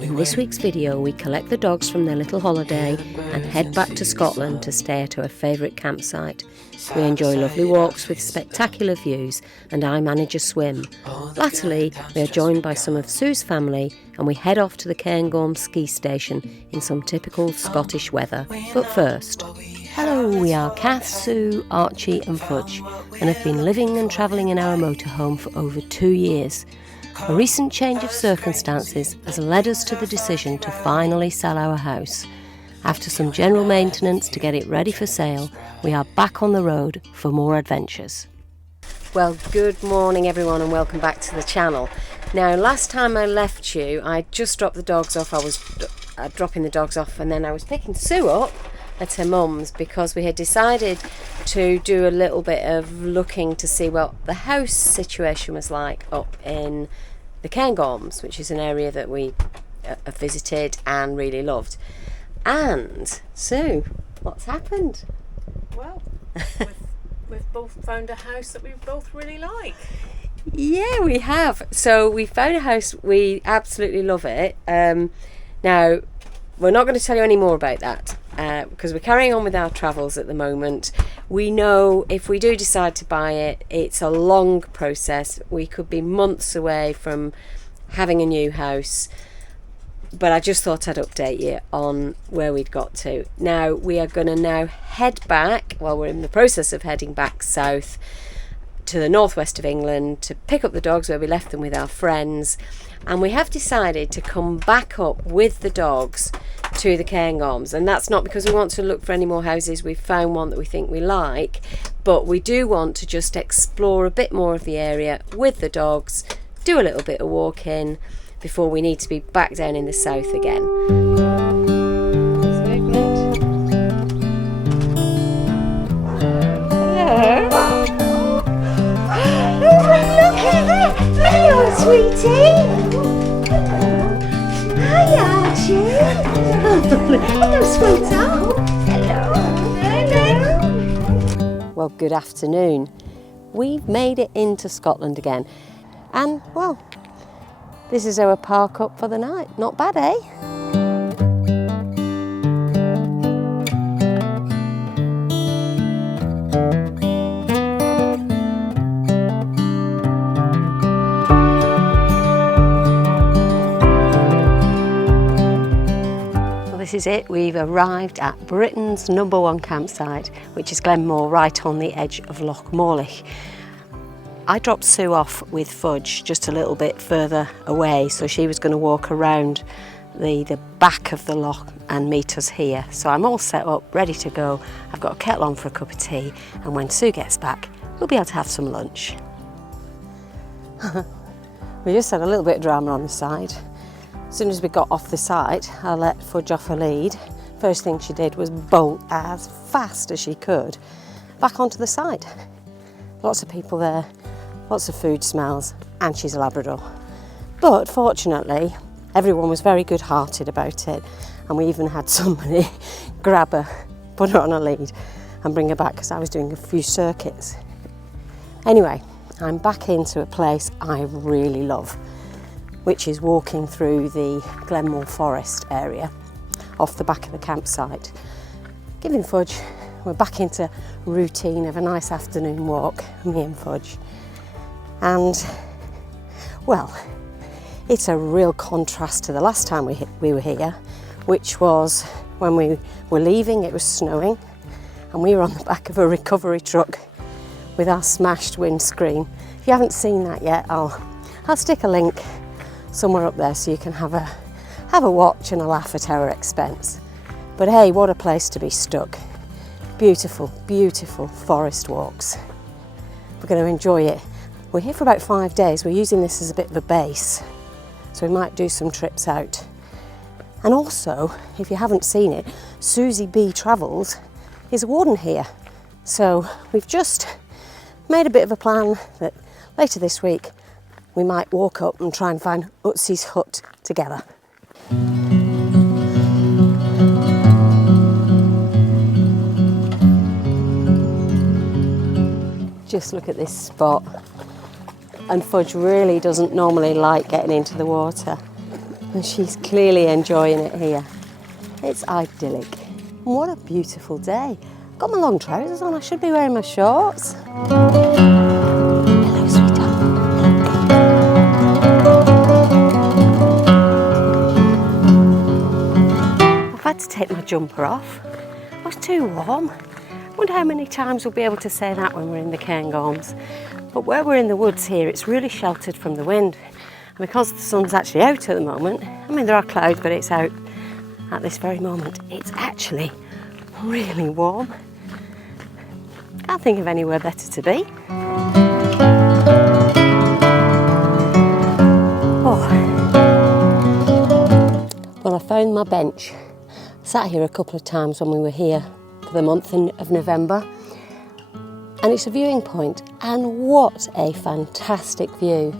In this week's video we collect the dogs from their little holiday and head back to Scotland to stay at our favourite campsite. We enjoy lovely walks with spectacular views and I manage a swim. Latterly we are joined by some of Sue's family and we head off to the Cairngorms ski station in some typical Scottish weather. But first, hello, we are Kath, Sue, Archie and Fudge and have been living and travelling in our motorhome for over 2 years. A recent change of circumstances has led us to the decision to finally sell our house. After some general maintenance to get it ready for sale, we are back on the road for more adventures. Well, good morning everyone and welcome back to the channel. Now, last time I left you, I just dropped the dogs off. I was dropping the dogs off and then I was picking Sue up at her mum's because we had decided to do a little bit of looking to see what the house situation was like up in the Cairngorms, which is an area that we have visited and really loved. And Sue, what's happened? Well, we've both found a house that we both really like. Yeah, we have. So we found a house, we absolutely love it. Now, we're not going to tell you any more about that because we're carrying on with our travels at the moment. We know if we do decide to buy it, it's a long process. We could be months away from having a new house. But I just thought I'd update you on where we'd got to. Now, we are going to now head back, well, we're in the process of heading back south to the northwest of England to pick up the dogs where we left them with our friends. And we have decided to come back up with the dogs to the Cairngorms. And that's not because we want to look for any more houses. We've found one that we think we like. But we do want to just explore a bit more of the area with the dogs, do a little bit of walking before we need to be back down in the south again. Hello. Look at that! Hello, sweetie! Hi, Archie! Hello, sweetheart! Hello! Well, good afternoon. We've made it into Scotland again. And, well, this is our park up for the night. Not bad, eh? This is it, we've arrived at Britain's #1 campsite, which is Glenmore, right on the edge of Loch Morlich. I dropped Sue off with Fudge just a little bit further away, so she was going to walk around the back of the loch and meet us here. So I'm all set up, ready to go. I've got a kettle on for a cup of tea, and when Sue gets back, we'll be able to have some lunch. We just had a little bit of drama on the side. As soon as we got off the site, I let Fudge off her lead. First thing she did was bolt as fast as she could back onto the site. Lots of people there, lots of food smells, and she's a Labrador. But fortunately, everyone was very good-hearted about it, and we even had somebody grab her, put her on a lead, and bring her back because I was doing a few circuits. Anyway, I'm back into a place I really love, which is walking through the Glenmore forest area off the back of the campsite. Giving Fudge, we're back into routine of a nice afternoon walk, me and Fudge. And, well, it's a real contrast to the last time we were here, which was when we were leaving, it was snowing, and we were on the back of a recovery truck with our smashed windscreen. If you haven't seen that yet, I'll stick a link somewhere up there so you can have a watch and a laugh at our expense. But hey, what a place to be stuck. Beautiful, beautiful forest walks. We're going to enjoy it. We're here for about 5 days. We're using this as a bit of a base, so we might do some trips out. And also, if you haven't seen it, Susie B Travels is a warden here. So we've just made a bit of a plan that later this week we might walk up and try and find Utsy's hut together. Just look at this spot. And Fudge really doesn't normally like getting into the water. and she's clearly enjoying it here. It's idyllic. What a beautiful day. I've got my long trousers on, I should be wearing my shorts. Hello, sweetheart. I've had to take my jumper off. It was too warm. I wonder how many times we'll be able to say that when we're in the Cairngorms. But where we're in the woods here, it's really sheltered from the wind. And because the sun's actually out at the moment, I mean there are clouds, but it's out at this very moment, it's actually really warm. Can't think of anywhere better to be. Oh. Well, I found my bench. I sat here a couple of times when we were here for the month of November. And it's a viewing point, and what a fantastic view.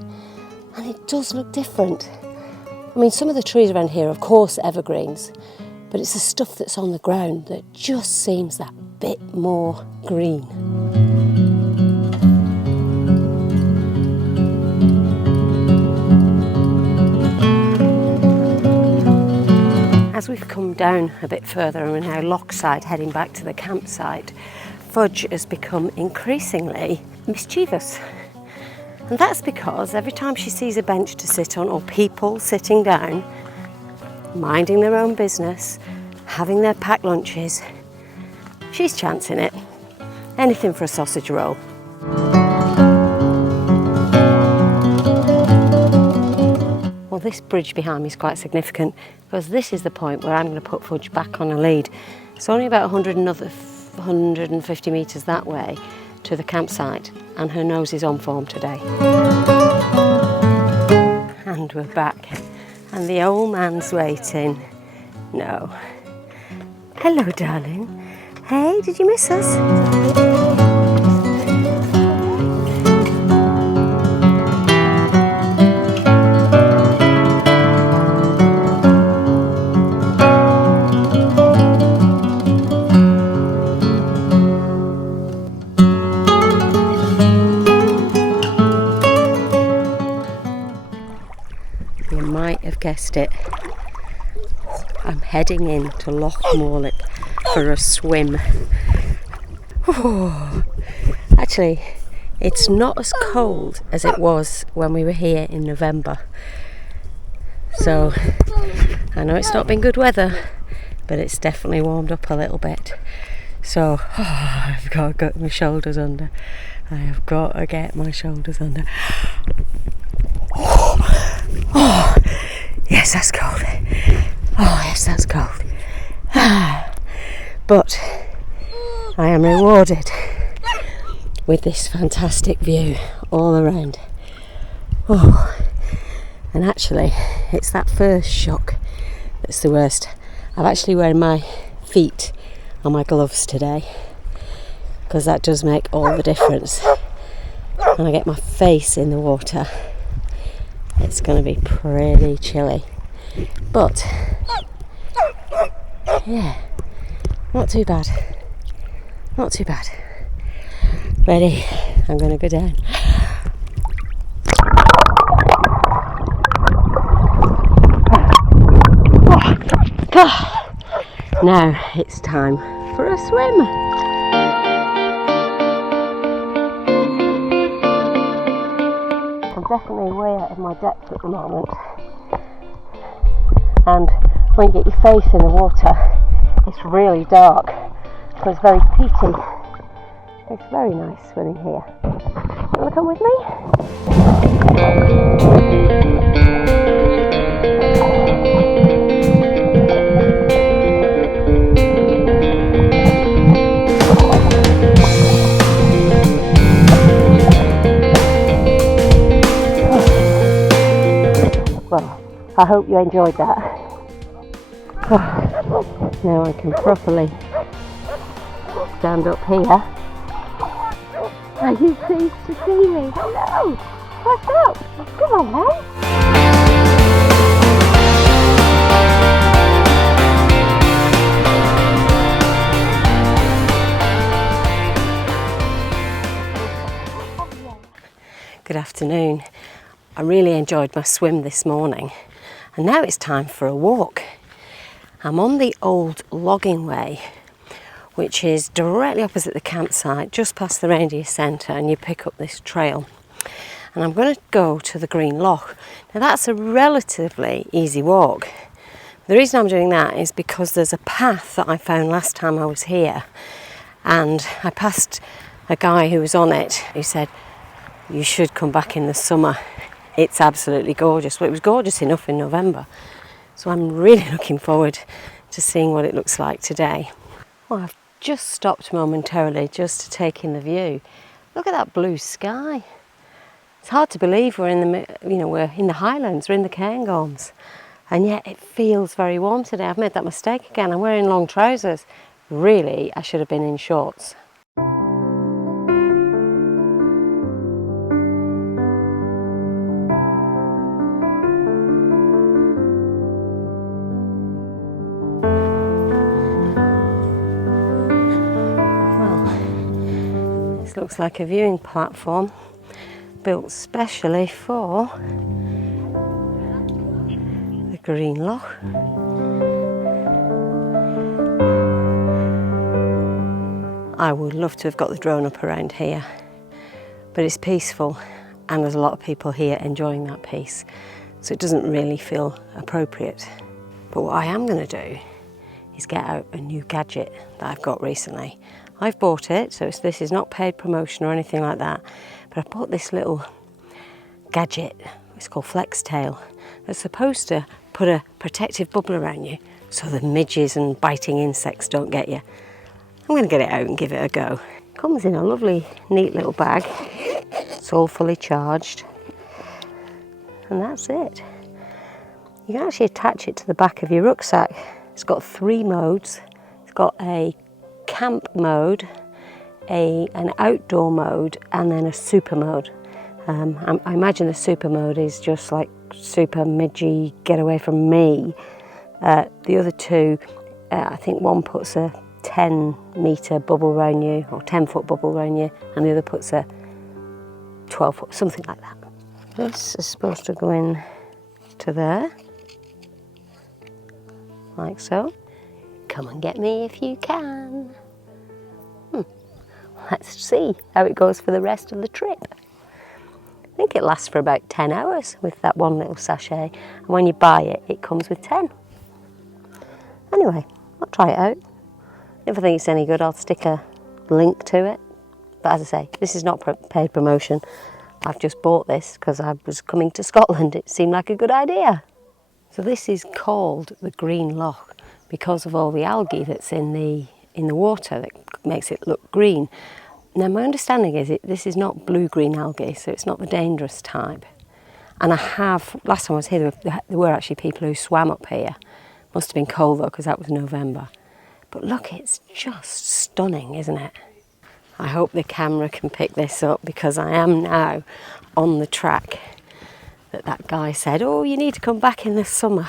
And it does look different. I mean, some of the trees around here, of course, evergreens, but it's the stuff that's on the ground that just seems that bit more green. As we've come down a bit further and we're now Loch side heading back to the campsite, Fudge has become increasingly mischievous. And that's because every time she sees a bench to sit on or people sitting down, minding their own business, having their packed lunches, she's chancing it. Anything for a sausage roll. Well, this bridge behind me is quite significant because this is the point where I'm going to put Fudge back on a lead. It's only about 150 metres that way to the campsite, and her nose is on form today. And we're back, and the old man's waiting. No. Hello, darling. Hey, did you miss us? Guessed it. I'm heading into Loch Morlich for a swim. Oh, actually, it's not as cold as it was when we were here in November. So, I know it's not been good weather, but it's definitely warmed up a little bit. So, I've got to get my shoulders under. I have got to get my shoulders under. Oh, yes, that's cold. Oh, yes, that's cold. But I am rewarded with this fantastic view all around. Oh, and actually, it's that first shock that's the worst. I'm actually wearing my feet on my gloves today because that does make all the difference. When I get my face in the water, it's going to be pretty chilly, but yeah, not too bad, not too bad. Ready? I'm going to go down. Now it's time for a swim. I'm definitely way out of my depth at the moment, and when you get your face in the water it's really dark, so it's very peaty. It's very nice swimming here. You want to come with me? Well, I hope you enjoyed that. Now I can properly stand up here. Are you pleased to see me? Hello! What's up? Come on, man. Good afternoon. I really enjoyed my swim this morning, And now it's time for a walk. I'm on the old logging way, which is directly opposite the campsite, just past the reindeer centre, and you pick up this trail. And I'm going to go to the Green Loch. Now that's a relatively easy walk. The reason I'm doing that is because there's a path that I found last time I was here, and I passed a guy who was on it who said, you should come back in the summer. It's absolutely gorgeous. Well, it was gorgeous enough in November. So I'm really looking forward to seeing what it looks like today. Well, I've just stopped momentarily just to take in the view. Look at that blue sky. It's hard to believe we're in the Highlands, we're in the Cairngorms. And yet it feels very warm today. I've made that mistake again. I'm wearing long trousers. Really, I should have been in shorts. Looks like a viewing platform built specially for the Green Loch. I would love to have got the drone up around here, but it's peaceful and there's a lot of people here enjoying that peace, so it doesn't really feel appropriate. But what I am going to do is get out a new gadget that I've got recently. I've bought it, so this is not paid promotion or anything like that, but I bought this little gadget, it's called flextail. It's supposed to put a protective bubble around you so the midges and biting insects don't get you. I'm going to get it out and give it a go. It comes in a lovely, neat little bag. It's all fully charged. And that's it. You can actually attach it to the back of your rucksack. It's got 3 modes. It's got a camp mode, an outdoor mode, and then a super mode. I imagine the super mode is just like super midgy, get away from me. The other 2, I think one puts a 10-metre bubble around you, or 10-foot bubble around you, and the other puts a 12-foot, something like that. This is supposed to go in to there, like so. Come and get me if you can. Let's see how it goes for the rest of the trip. I think it lasts for about 10 hours with that one little sachet. And when you buy it, it comes with 10. Anyway, I'll try it out. If I think it's any good, I'll stick a link to it. But as I say, this is not paid promotion. I've just bought this because I was coming to Scotland. It seemed like a good idea. So this is called the Green Loch because of all the algae that's in the water that makes it look green. Now my understanding is this is not blue-green algae, so it's not the dangerous type. And last time I was here, there were actually people who swam up here. Must have been cold though, because that was November. But look, it's just stunning, isn't it? I hope the camera can pick this up because I am now on the track that guy said, oh, you need to come back in the summer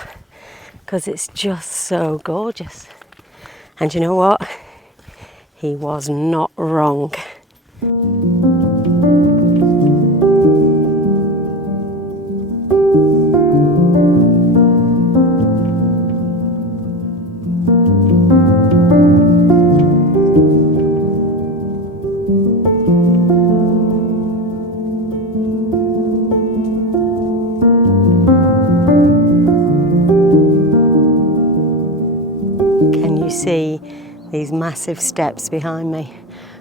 because it's just so gorgeous. And you know what? He was not wrong. Can you see these massive steps behind me?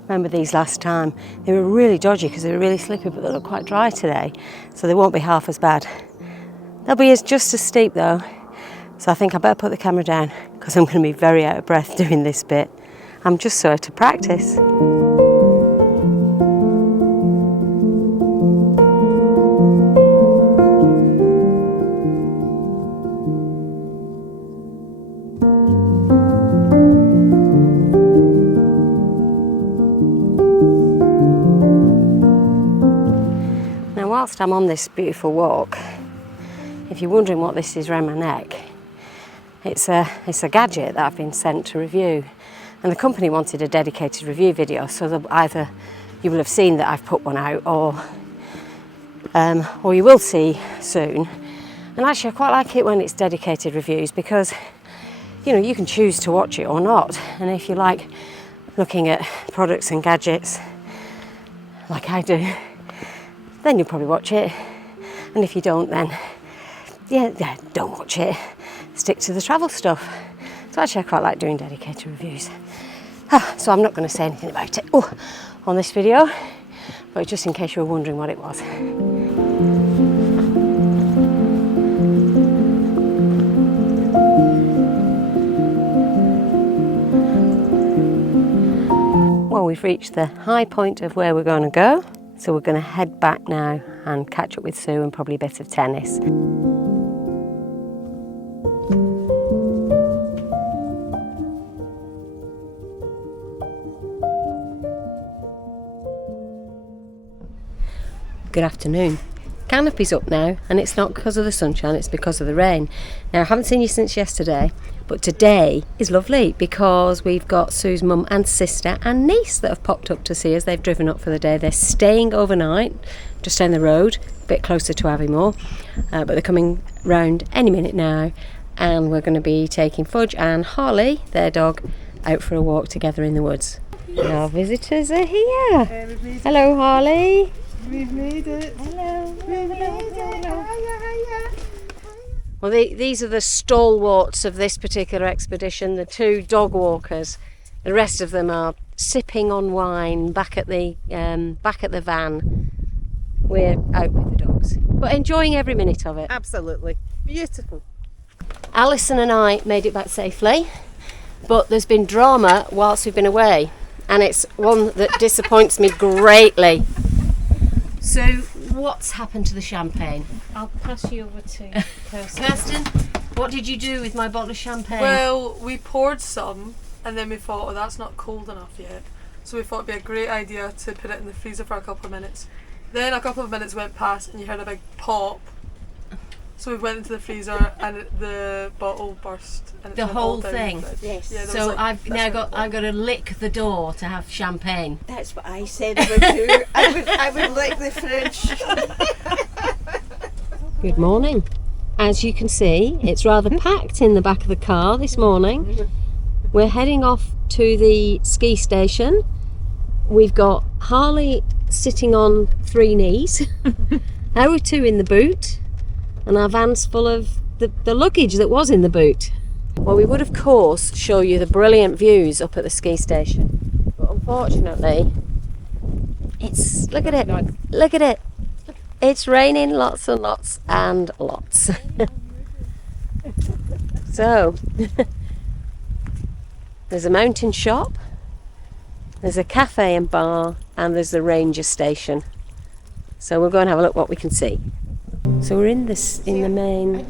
Remember these last time? They were really dodgy because they were really slippy, but they look quite dry today, so they won't be half as bad. They'll be just as steep though, so I think I better put the camera down because I'm going to be very out of breath doing this bit. I'm just so out of practice. Whilst I'm on this beautiful walk, if you're wondering what this is around my neck, it's a gadget that I've been sent to review, and the company wanted a dedicated review video, so either you will have seen that I've put one out, or you will see soon And actually I quite like it when it's dedicated reviews because, you know, you can choose to watch it or not. And if you like looking at products and gadgets like I do, then you'll probably watch it. And if you don't, then yeah, don't watch it. Stick to the travel stuff. So actually I quite like doing dedicated reviews. So I'm not going to say anything about it on this video, but just in case you were wondering what it was. Well, we've reached the high point of where we're going to go, so we're going to head back now and catch up with Sue and probably a bit of tennis. Good afternoon. Canopy's up now, and it's not because of the sunshine, it's because of the rain. Now, I haven't seen you since yesterday, but today is lovely because we've got Sue's mum and sister and niece that have popped up to see us. They've driven up for the day. They're staying overnight just down the road, a bit closer to Aviemore, but they're coming round any minute now, and we're going to be taking Fudge and Harley, their dog, out for a walk together in the woods. And our visitors are here. Hello, Harley. We've made it. Hello. We've made it. Hiya. Well, these are the stalwarts of this particular expedition, the two dog walkers. The rest of them are sipping on wine back at the van. We're out with the dogs, but enjoying every minute of it. Absolutely. Beautiful. Alison and I made it back safely, but there's been drama whilst we've been away, and it's one that disappoints me greatly. So, what's happened to the champagne? I'll pass you over to Kirsten, what did you do with my bottle of champagne? Well, we poured some and then we thought, oh, that's not cold enough yet. So we thought it'd be a great idea to put it in the freezer for a couple of minutes. Then a couple of minutes went past and you heard a big pop. So we went into the freezer and the bottle burst. And The went whole all down thing? the fridge. Yes. Yeah, there So was I've got to lick the door to have champagne. That's what I said I would do. I would lick the fridge. Good morning. As you can see, it's rather packed in the back of the car this morning. We're heading off to the ski station. We've got Harley sitting on 3 knees, our 2 in the boot, and our van's full of the luggage that was in the boot. Well, we would of course show you the brilliant views up at the ski station, but unfortunately look at it, it's raining lots and lots and lots. So there's a mountain shop, there's a cafe and bar, and there's the ranger station. So we'll go and have a look what we can see. So we're in the main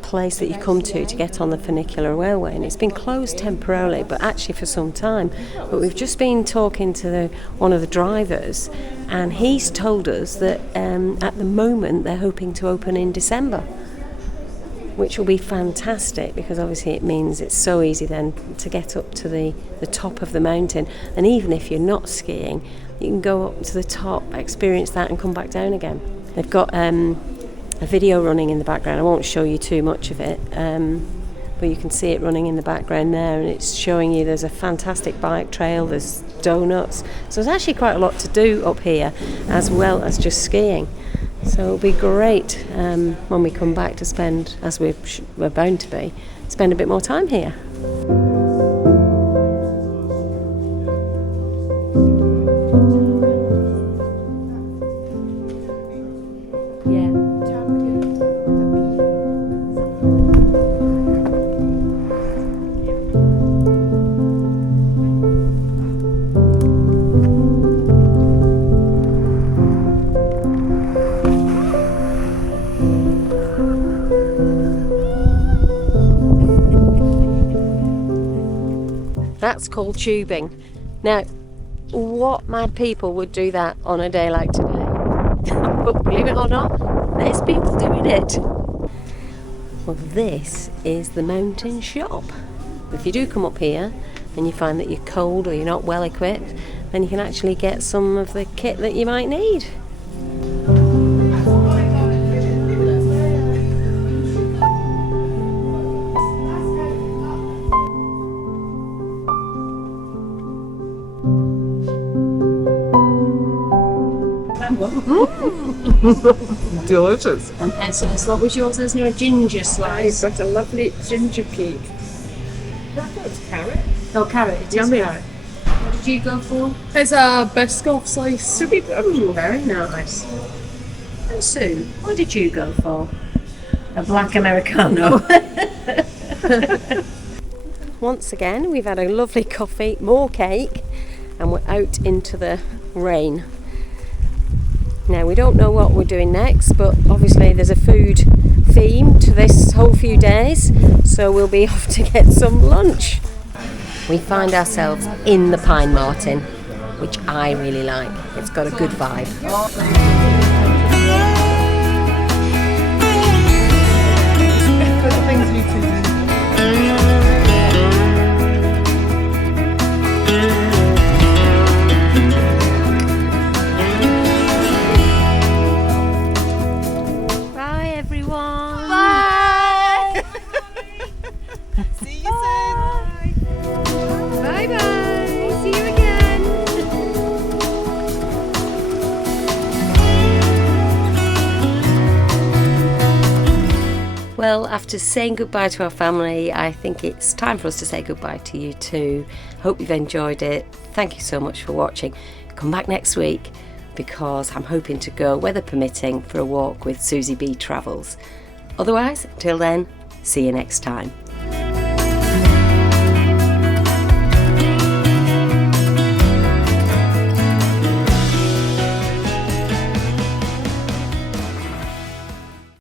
place that you come to get on the funicular railway, and it's been closed temporarily, but actually for some time. But we've just been talking to one of the drivers, and he's told us that at the moment they're hoping to open in December, which will be fantastic because obviously it means it's so easy then to get up to the top of the mountain, and even if you're not skiing, you can go up to the top, experience that, and come back down again. They've got a video running in the background. I won't show you too much of it, but you can see it running in the background there, and it's showing you there's a fantastic bike trail, there's donuts. So there's actually quite a lot to do up here as well as just skiing. So it'll be great when we come back to spend, as we're bound to be, spend a bit more time here. That's called tubing. Now, what mad people would do that on a day like today? But believe it or not, there's people doing it. Well, this is the mountain shop. If you do come up here and you find that you're cold or you're not well equipped, then you can actually get some of the kit that you might need. Delicious. And Essence, what was yours? There's no ginger slice. I've got a lovely ginger cake. That's carrot. Oh, carrot. It is Yummy. carrot. What did you go for? It's a Biscoff slice. Ooh, very nice. And Sue, what did you go for? A black Americano. Once again, we've had a lovely coffee, more cake, and we're out into the rain. Now, we don't know what we're doing next, but obviously there's a food theme to this whole few days, so we'll be off to get some lunch. We find ourselves in the Pine Martin, which I really like. It's got a good vibe. Things we can do. Bye, everyone. Bye. See you soon. Bye bye. See you again. Well, after saying goodbye to our family, I think it's time for us to say goodbye to you too. Hope you've enjoyed it. Thank you so much for watching. Come back next week because I'm hoping to go, weather permitting, for a walk with Susie B Travels. Otherwise, till then, see you next time.